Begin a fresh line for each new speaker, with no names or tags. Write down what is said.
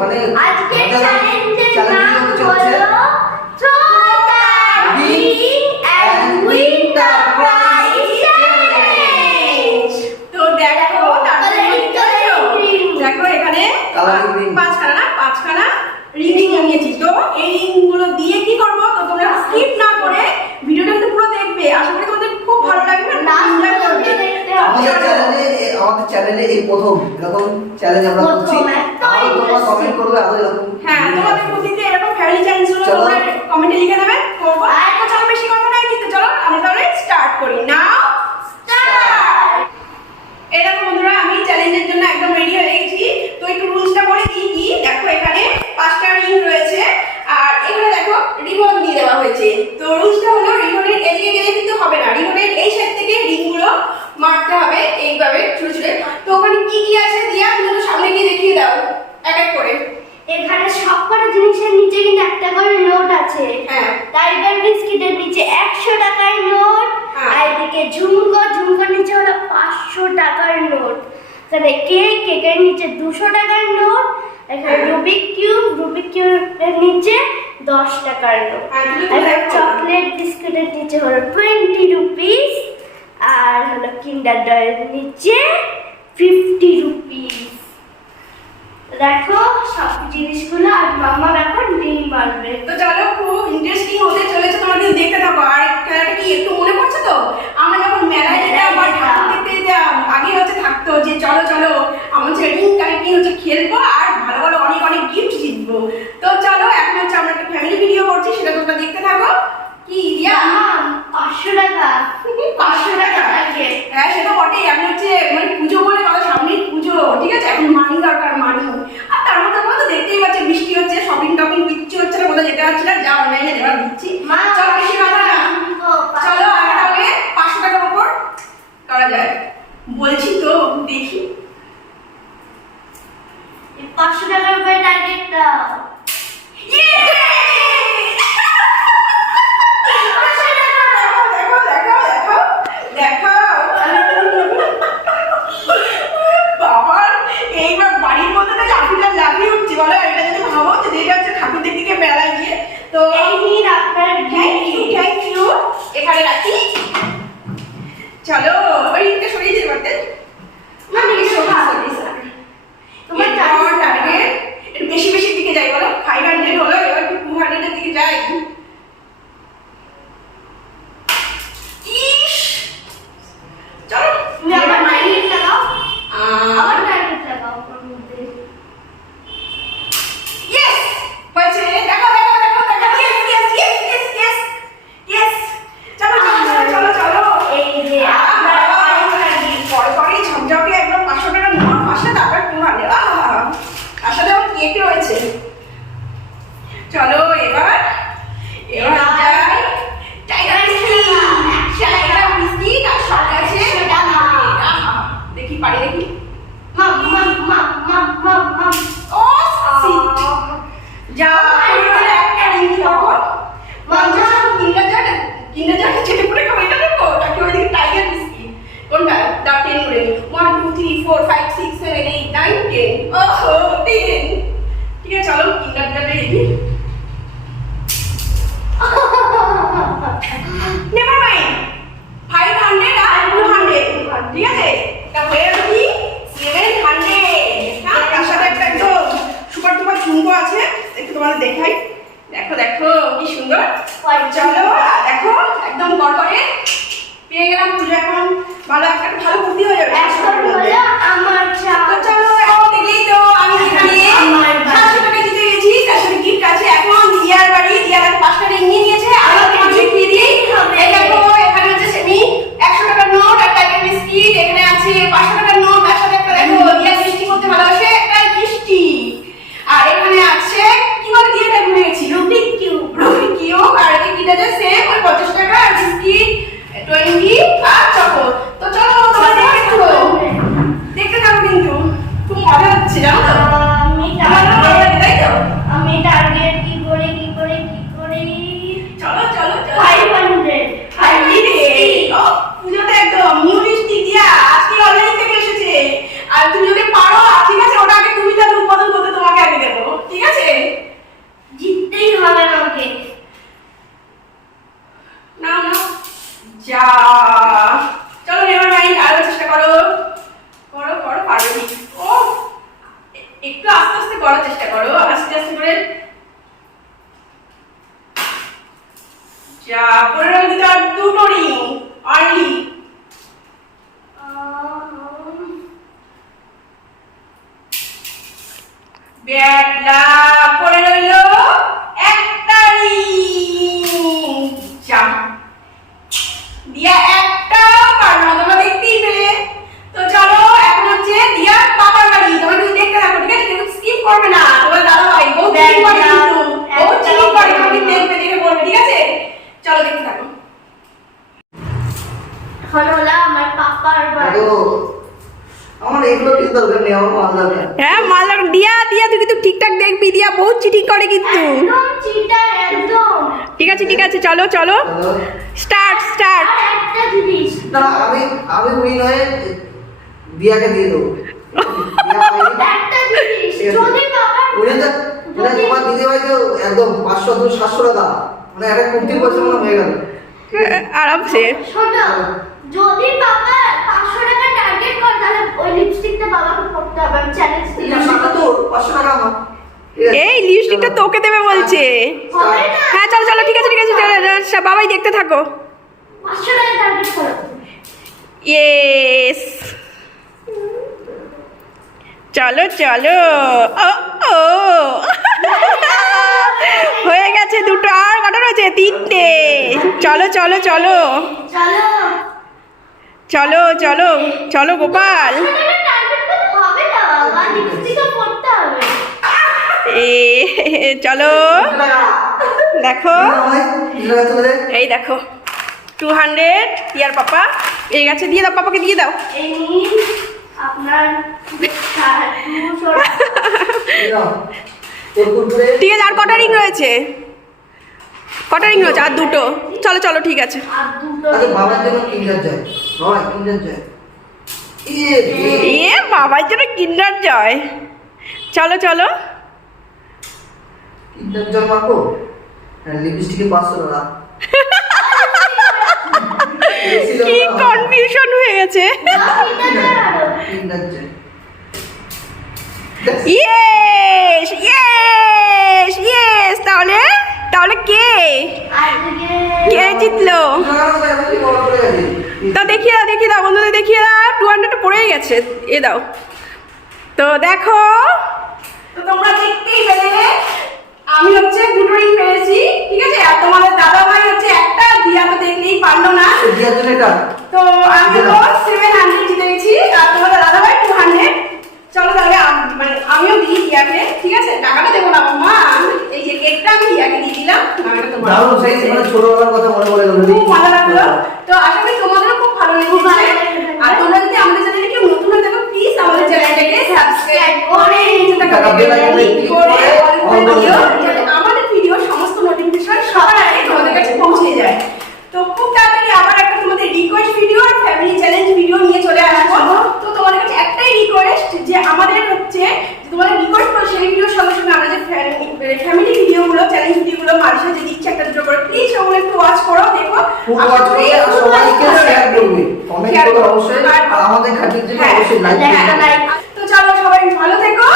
মানে আজকে চ্যালেঞ্জের নাম হলো মানে পাঁচখানা পাঁচখানা রিং নিয়েছি। তো এই রিংগুলো দিয়ে কি করব? তো তোমরা স্কিপ না করে ভিডিওটা কিন্তু পুরো দেখবে। আশা করি তোমাদের খুব ভালো লাগবে।
না আমাদের চ্যানেলে আমাদের চ্যানেলে এই প্রথম এরকম চ্যালেঞ্জ
আমরা
করছি। তোমরা কমেন্ট করবে আরও এরকম
হ্যাঁ
তোমাদের খুশিতে এরকম ঝুমকা ঝুমকা নিচে হলো পাঁচশো টাকার নোট। তাহলে কেক কেকের নিচে দুশো টাকার নোট এখানে রুবিক কিউব রুবিক কিউবের নিচে দশ টাকার নোট। এখানে চকলেট বিস্কুটের নিচে হলো টোয়েন্টি রুপিস আর হলো কিন্ডার ডয়ের নিচে ফিফটি রুপিস দেখো সব জিনিসগুলো আর মাম্মা ব্যাপার নেই বাড়বে।
তো চলো খুব ইন্টারেস্টিং হতে চলেছে তোমাদের দেখতে থাকো। আর খেলাটা কি একটু মনে পড়ছে তো? আমরা যখন মেলায় যেতাম আমার ঠাকুর দেখতে যেতাম আগে হচ্ছে থাকতো যে চলো চলো আমার হচ্ছে রিং কানেক্টিং হচ্ছে খেলব আর ভালো ভালো অনেক অনেক গিফট জিতবো। তো চলো এখন হচ্ছে আমরা একটা ফ্যামিলি ভিডিও করছি সেটা তোমরা দেখতে থাকো। কি
ইয়া? পাঁচশো টাকা।
পাঁচশো টাকা? হ্যাঁ সেটা বটেই আমি ఇచ్చి మా Tchau! পেয়ে গেলাম তুই এখন ভালো একটা ভালো বুদ্ধি হয়ে যাবে।
আমার
এটা আগে च्या पूर्णविधात तुटोणी आणली
আমার
পাপার বাড়ি দেখো
আমার
এগুলো কি দরকার নেই? আমার মাল দরকার
হ্যাঁ মালদার দিয়া দিয়া তুই কিন্তু ঠিকঠাক দেখবি। দিয়া বহুত চিটিং করে কিন্তু।
একদম চিটার একদম।
ঠিক আছে ঠিক আছে চলো চলো। স্টার্ট স্টার্ট
আর একটা জিনিস।
না আমি আমি উইন হয়ে দিয়াকে দিয়ে দেবো। দিয়া
একটা জিনিস যদি বাবার
উনি তো তোমার দিদি একদম পাঁচশো দু সাতশো টাকা। মানে একটা কুর্তি পয়সা মনে হয়ে গেল।
আরামসে।
শোনো যদি বাবা পাঁচশো টাকা টার্গেট করে তাহলে ওই লিপস্টিকটা বাবাকে পড়তে হবে আমি চ্যালেঞ্জ
এই
দিলাম
টাকা তো পাঁচশো টাকা আমার।
এই লিপস্টিকটা তোকে দেবে বলছে। হ্যাঁ চলো চলো ঠিক আছে ঠিক আছে চলো চলো, বাবাই দেখতে থাকো।
পাঁচশো টাকা টার্গেট করো।
ইয়েস চলো চলো। ও। হয়ে গেছে দুটো আর কটা রয়েছে? তিনটে। চলো চলো চলো।
চলো।
চলো চলো চলো গোপাল। এ চলো। দেখো। এই দেখো। Two hundred year papa. এই গেছে দিয়ে দাও পাপাকে দিয়ে দাও। ঠিক আছে আর কটা রিং রয়েছে? কটা রিং রয়েছে? আর দুটো। চলো চলো ঠিক আছে।
ইয়ে, ইয়ে।
এ বাবার জন্য কিন্ডার জয়। চলো চলো।
কিন্ডার জয় মাখো হ্যাঁ লিপস্টিকে পাঁচশো টাকা।
কি কনফিউশন হয়ে গেছে।
Kinder joy
yes yes yes তাহলে তাহলে কে? কে জিতলো? তা দেখিয়ে দাও দেখিয়ে দাও বন্ধুদের দেখিয়ে দাও টু হান্ড্রেড পড়েই গেছে। এ দাও। তো দেখো তো তোমরা দেখতেই পেলে আমি হচ্ছে দুটো রিং পেয়েছি ঠিক আছে? আর তোমাদের দাদা ভাই হচ্ছে একটা দিয়া তো দেখলেই পারল না। তো আমি তো সেভেন হান্ড্রেড জিতে গেছি আর তোমাদের দাদা ভাই টু হান্ড্রেড চলো তাহলে মানে আমিও দিই দিয়াকে ঠিক আছে? টাকাটা দেবো না মা এই যে কেকটা আমি দিয়াকে দিয়ে দিলাম
দারুণ সেই মানে ছোটবেলার কথা মনে পড়ে গেল।
খুব মজা লাগল। তো আশা করি তোমাদেরও খুব ভালো লেগেছে।
লেগেছে।
আর তোমরা যদি আমাদের চ্যানেলে কেউ নতুন হয়ে থাকো প্লিজ আমাদের চ্যানেলটাকে সাবস্ক্রাইব করে নিচে থাকা বেল আইকনে
click
করে
করে
all
all
video
notification
যাতে আমাদের ভিডিও সমস্ত নোটিফিকেশন সবার আগে তোমাদের কাছে পৌঁছে যায় তো খুব তাড়াতাড়ি আবার একটা তোমাদের রিকোয়েস্ট ভিডিও আর ফ্যামিলি চ্যালেঞ্জ ভিডিও নিয়ে চলে আসব তো তোমাদের কাছে একটাই রিকোয়েস্ট যে আমাদের হচ্ছে যে তোমাদের রিকোয়েস্ট করো সেই ভিডিওর সঙ্গে সঙ্গে আমরা যে ফ্যামিলি ভিডিওগুলো চ্যালেঞ্জ ভিডিওগুলো মাঝে সাঝে দিচ্ছি একটা দুটো করে প্লিজ ওগুলো একটু ওয়াচ করো দেখো
খুব
আশা
ওয়াচ
করি
করবে আর
খুব
সবাইকে
ভালো
শেয়ার করবে। কমেন্ট করবে অবশ্যই।
আর
আর আমাদের খাটির জন্য
হ্যাঁ,
অবশ্যই লাইক
হ্যাঁ, like। তো চলো সবাই ভালো থেকো।